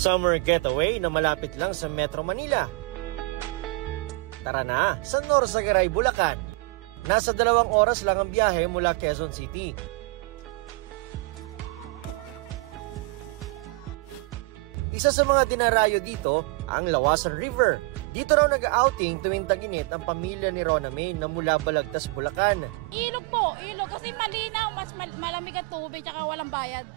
summer getaway na malapit lang sa Metro Manila. Tara na sa Norsagaray, Bulacan. Nasa 2 oras lang ang biyahe mula Quezon City. Isa sa mga dinarayo dito ang Lawasan River. Dito raw nag-outing tuwing tag-init ang pamilya ni Rona May na mula Balagtas, Bulacan. Ilog po, ilog kasi malinaw, mas malamig ang tubig at walang bayad.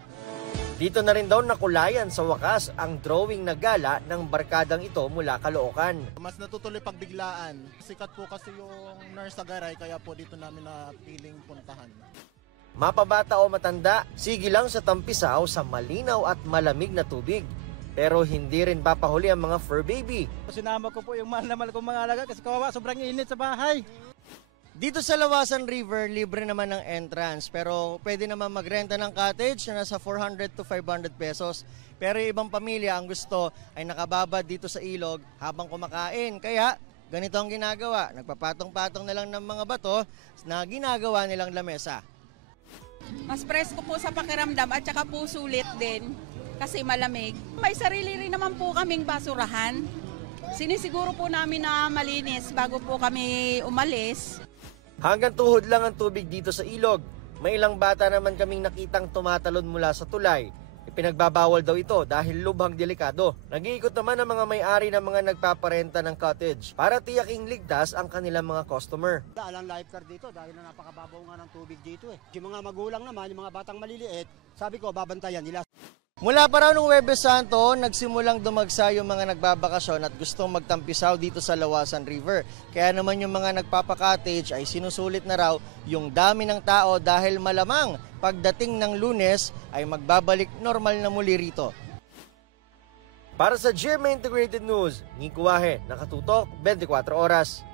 Dito na rin daw nakulayan sa wakas ang drawing na gala ng barkadang ito mula Caloocan. Mas natutuloy pagbiglaan. Sikat po kasi yung Norsagaray kaya po dito namin na piling puntahan. Mapabata o matanda, sige lang sa tampisaw sa malinaw at malamig na tubig. Pero hindi rin papahuli ang mga fur baby. Sinama ko po yung mahal na mahal kong mga alaga kasi kawawa, sobrang init sa bahay. Dito sa Lawasan River, libre naman ng entrance. Pero pwede naman magrenta ng cottage na nasa 400 to 500 pesos. Pero ibang pamilya ang gusto ay nakababad dito sa ilog habang kumakain. Kaya ganito ang ginagawa. Nagpapatong-patong na lang ng mga bato na ginagawa nilang lamesa. Mas presko po sa pakiramdam at saka po sulit din. Kasi malamig. May sarili rin naman po kaming basurahan. Sinisiguro po namin na malinis bago po kami umalis. Hanggang tuhod lang ang tubig dito sa ilog. May ilang bata naman kaming nakitang tumatalon mula sa tulay. Ipinagbabawal daw ito dahil lubhang delikado. Nag-iikot naman ang mga may-ari ng mga nagpaparenta ng cottage para tiyaking ligtas ang kanilang mga customer. Alang lifeguard dito dahil na napakababaw nga ng tubig dito. Yung mga magulang naman, yung mga batang maliliit, sabi ko babantayan nila. Mula pa raw nung Huwebes Santo, nagsimulang dumagsa yung mga nagbabakasyon at gustong magtampisaw dito sa Lawasan River. Kaya naman yung mga nagpapakottage ay sinusulit na raw yung dami ng tao dahil malamang pagdating ng Lunes ay magbabalik normal na muli rito. Para sa GMA Integrated News, Nico Wahe, nakatutok 24 oras.